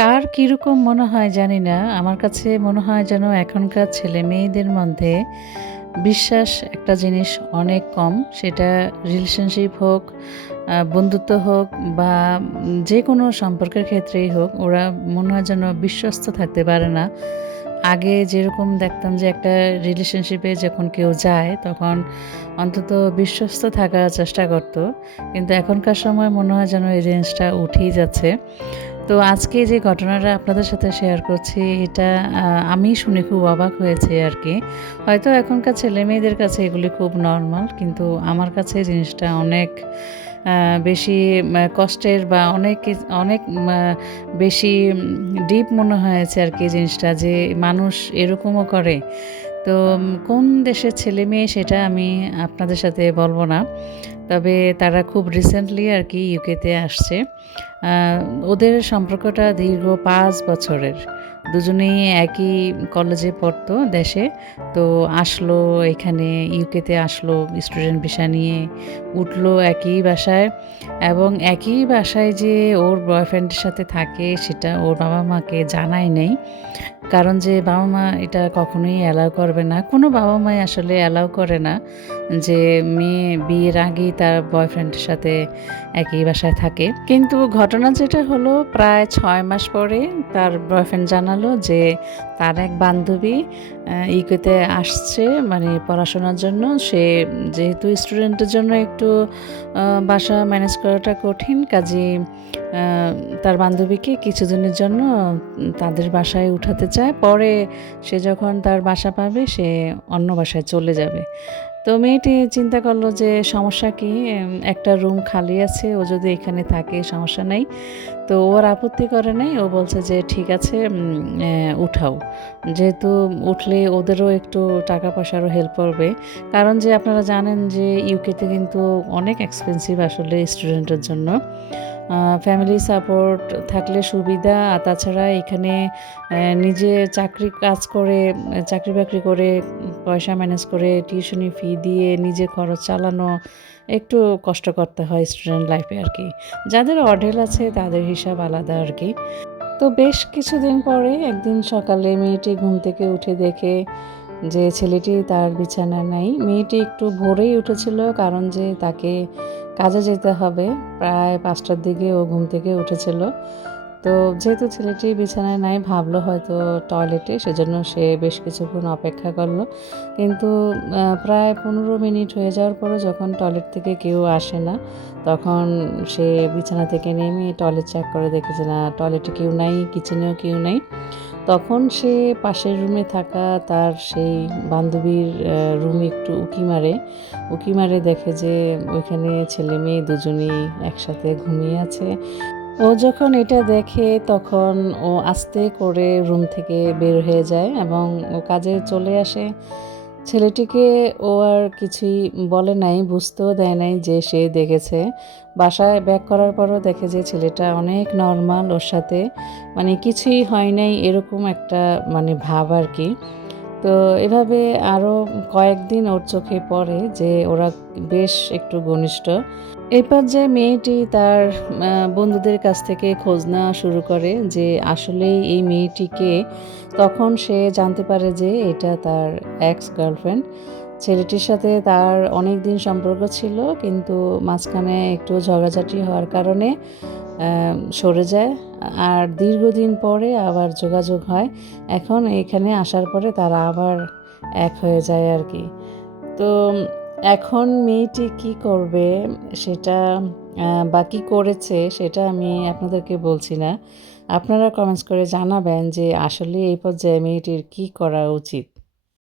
কার কীরকম মনে হয় জানি না। আমার কাছে মনে হয় যেন এখনকার ছেলে-মেয়েদের মধ্যে বিশ্বাস একটা জিনিস অনেক কম। সেটা রিলেশনশিপ হোক, বন্ধুত্ব হোক বা যে কোনো সম্পর্কের ক্ষেত্রেই হোক, ওরা মনে হয় যেন বিশ্বস্ত থাকতে পারে না। আগে যেরকম দেখতাম যে একটা রিলেশনশিপে যখন কেউ যায়, তখন অন্তত বিশ্বস্ত থাকার চেষ্টা করত। কিন্তু এখনকার সময় মনে হয় যেন এই জিনিসটা উঠেই যাচ্ছে। তো আজকে যে ঘটনাটা আপনাদের সাথে শেয়ার করছি এটা আমি শুনে খুব অবাক হয়েছি আরকি। হয়তো এখনকার ছেলেমেয়েদের কাছে এগুলি খুব নর্মাল কিন্তু আমার কাছে জিনিসটা অনেক বেশি কষ্টের বা অনেক অনেক বেশি ডিপ মনে হয়েছে আর কি জিনিসটা যে মানুষ এরকমও করে। তো কোন দেশের ছেলে-মেয়ে সেটা আমি আপনাদের সাথে বলব না। তবে তারা খুব রিসেন্টলি আর কি ইউকেতে আসছে। ওদের সম্পর্কটা দীর্ঘ পাঁচ বছরের। দুজনেই একই কলেজে পড়তো দেশে। তো আসলো এখানে ইউকেতে আসলো স্টুডেন্ট ভিসা নিয়ে। উঠল একই বাসায় এবং একই বাসায় যে ওর বয়ফ্রেন্ডের সাথে থাকে সেটা ওর বাবা-মাকে জানাই নেই কারণ যে বাবা-মা এটা কখনোই অ্যালাউ করবে না। কোনো বাবা-মাই আসলে অ্যালাউ করে না যে মেয়ে বিয়ের আগেই তার বয়ফ্রেন্ডের সাথে একই বাসায় থাকে। কিন্তু ঘটনা যেটা হলো, প্রায় ছয় মাস পরে তার বয়ফ্রেন্ড জানালো যে তার এক বান্ধবী আ ইউকেতে আসছে মানে পড়াশোনার জন্য। সে যেহেতু স্টুডেন্টের জন্য একটু বাসা ম্যানেজ করাটা কঠিন। কাজেই আ তার বান্ধবীকে কিছুদিনের জন্য তাদের বাসায় উঠাতে চায়। পরে সে যখন তার বাসা পাবে, সে অন্য বাসায় চলে যাবে। তো মেয়েটি চিন্তা করল যে সমস্যা কি? একটা রুম খালি আছে। ও যদি এখানে থাকে সমস্যা নেই তো ওর আপত্তি করে নাই। ও বলছে যে ঠিক আছে উঠাও। যেহেতু উঠলে ওদেরও একটু টাকা-পয়সারও হেল্প করবে। কারণ যে আপনারা জানেন যে ইউকেতে কিন্তু অনেক এক্সপেন্সিভ আসলে স্টুডেন্টের জন্য। ফ্যামিলি সাপোর্ট থাকলে সুবিধা। আর তাছাড়া এখানে নিজে চাকরি কাজ করে চাকরি-বাকরি করে উম পয়সা ম্যানেজ করে টিউশনি ফি দিয়ে নিজে খরচ চালানো, একটু কষ্ট করতে হয় স্টুডেন্ট লাইফে আর কি যাদের অঢেল আছে তাদের হিসাব আলাদা আর কি তো বেশ কিছুদিন পরে একদিন সকালে মেয়েটি ঘুম থেকে উঠে দেখে যে ছেলেটি তার বিছানা নাই। মেয়েটি একটু ভোরেই উঠেছিল কারণ যে তাকে কাজে যেতে হবে। প্রায় পাঁচটার দিকে ও ঘুম থেকে উঠেছিল। তো যেহেতু ছেলেটি বিছানায় নাই ভাবলো হয়তো টয়লেটে সেজন্য সে বেশ কিছুক্ষণ অপেক্ষা করল। কিন্তু প্রায় ১৫ মিনিট হয়ে যাওয়ার পরেও যখন টয়লেট থেকে কেউ আসে না, তখন সে বিছানা থেকে নেমে টয়লেট চেক করে দেখেছে না টয়লেটে কেউ নাই, কিচেনেও কেউ নাই। তখন সে পাশের রুমে থাকা তার সেই বান্ধবীর রুমে একটু উঁকি মারে। উঁকি মারে দেখে যে ওইখানে ছেলে-মেয়ে দুজনেই একসাথে ঘুমিয়ে আছে। ও যখন এটা দেখে তখন ও আস্তে করে রুম থেকে বের হয়ে যায় এবং ও কাজে চলে আসে। ছেলেটিকে ও আর কিছুই বলে নাই, বুঝতেও দেয় নাই যে সে দেখেছে। বাসায় ব্যাক করার পরও দেখে যে ছেলেটা অনেক নর্মাল ওর সাথে। মানে কিছুই হয় নাই এরকম একটা মানে ভাব আরকি। তো এভাবে আরও কয়েকদিন ওর চোখে পড়ে যে ওরা বেশ একটু ঘনিষ্ঠ। এই পর্যায়ে মেয়েটি তার বন্ধুদের কাছ থেকে খোঁজ নেওয়া শুরু করে যে আসলেই এই মেয়েটিকে তখন সে জানতে পারে যে এটা তার এক্স গার্লফ্রেন্ড। ছেলেটির সাথে তার অনেকদিন সম্পর্ক ছিল, কিন্তু মাঝখানে একটু ঝগড়াঝাটি হওয়ার কারণে সরে যায়। আর দীর্ঘদিন পরে আবার যোগাযোগ হয়। এখন এখানে আসার পরে তারা আবার এক হয়ে যায় আর কি তো এখন মেয়েটি কি করবে সেটা আ বা কি করেছে সেটা আমি আপনাদেরকে বলছি না। আপনারা কমেন্টস করে জানাবেন যে আসলে এই পর্যায়ে মেয়েটির কি করা উচিত?